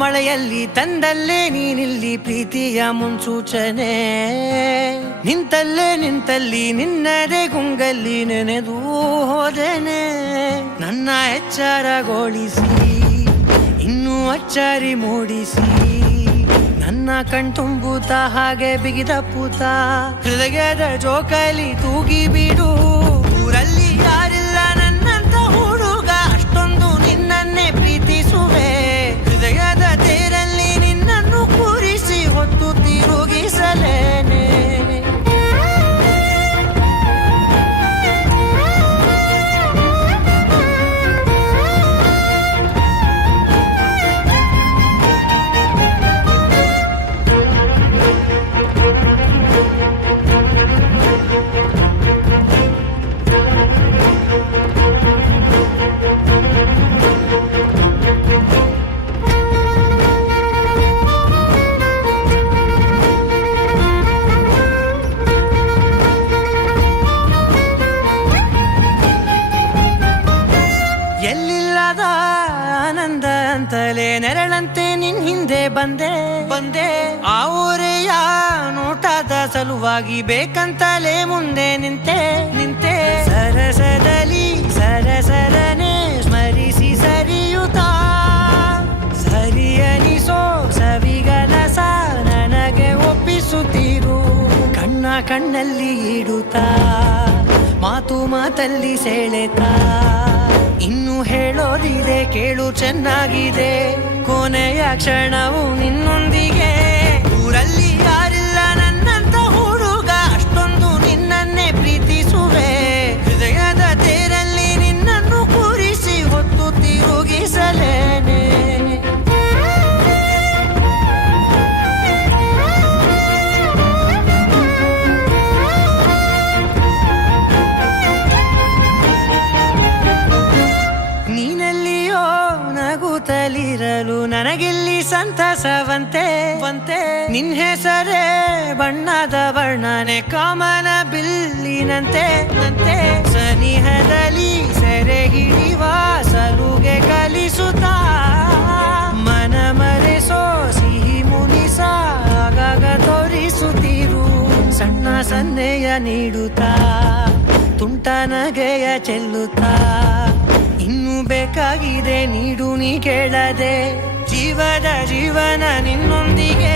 ಮಳೆಯಲ್ಲಿ ತಂದಲ್ಲೇ ನೀನಿಲ್ಲಿ ಪ್ರೀತಿಯ ಮುನ್ಸೂಚನೆ, ನಿಂತಲ್ಲಿ ನಿನ್ನದೇ ಗುಂಗಲ್ಲಿ ನೆನೆದು ಹೋದೆನೆ. ನನ್ನ ಎಚ್ಚರಗೊಳಿಸಿ ಇನ್ನೂ ಅಚ್ಚರಿ ಮೂಡಿಸಿ, ನನ್ನ ಕಣ್ತುಂಬುತ್ತ ಹಾಗೆ ಬಿಗಿದ ಪೂತ ಹೃದಯದ ಜೋಕಾಲಿ ತೂಗಿ ಬಿಡು. ಊರಲ್ಲಿ ಯಾರಿಲ್ಲ ನನ್ನಂತ ಹುಡುಗ, ಅಷ್ಟೊಂದು ನಿನ್ನನ್ನೇ ಪ್ರೀತಿಸುವೆ. ಹೃದಯದ ತೇರಲ್ಲಿ ನಿನ್ನನ್ನು ಕೂರಿಸಿ ಹೊತ್ತು ತಿರುಗಿಸಲೇನೆ. ಎಲ್ಲಿಲ್ಲದ ಆನಂದ ಅಂತಲೇ ನೆರಳಂತೆ ನಿನ್ ಹಿಂದೆ ಬಂದೆ. ಆ ಊರೆಯ ನೋಟದ ಸಲುವಾಗಿ ಬೇಕಂತಲೇ ಮುಂದೆ ನಿಂತೆ. ಸರಸದಲ್ಲಿ ಸರಸರನೆ ಸ್ಮರಿಸಿ ಸರಿಯುತ್ತಾ, ಸರಿಯನಿಸೋ ಸವಿಗನಸ ನನಗೆ ಒಪ್ಪಿಸುತ್ತೀರು. ಕಣ್ಣಲ್ಲಿ ಇಡುತ್ತಾ, ಮಾತಲ್ಲಿ ಸೆಳೆತಾ, ಇನ್ನು ಹೇಳೋದಿದೆ ಕೇಳು ಚೆನ್ನಾಗಿದೆ. ಕೊನೆಯ ಕ್ಷಣವು ನಿನ್ನೊಂದಿಗೆ. ಊರಲ್ಲಿ ಯಾರಿಲ್ಲ ನನ್ನಂತ ಹುಡುಗ, ಅಷ್ಟೊಂದು ನಿನ್ನನ್ನೇ ಪ್ರೀತಿಸುವೆ. ಹೃದಯದ ತೇರಲ್ಲಿ ನಿನ್ನನ್ನು ಕೂರಿಸಿ ಹೊತ್ತು ತಿರುಗಿಸಲೇನೆ. ನಗುತ್ತಲಿರಲು ನನಗಿಲ್ಲಿ ಸಂತಸವಂತೆ. ನಿನ್ ಹೆಸರೇ ಬಣ್ಣದ ವರ್ಣನೆ ಕಾಮನ ಬಿಲ್ಲಿನಂತೆ. ಸನಿಹದಲ್ಲಿ ಸೆರೆ ಹಿಡಿಯುವ ಸಲುಗೆ ಕಲಿಸುತ್ತಾ, ಮನ ಮರೆಸೋ ಸಿಹಿ ಮುನಿಸ ಆಗಾಗ ತೋರಿಸುತ್ತೀರು. ಸಣ್ಣ ಸನ್ನೆಯ ನೀಡುತ್ತಾ, ತುಂಟ ನಗೆಯ ಚೆಲ್ಲುತ್ತಾ, ಇನ್ನು ಬೇಕಾಗಿದೆ ನೀಡು ನೀ ಕೇಳದೆ. ಜೀವನ ನಿನ್ನೊಂದಿಗೆ.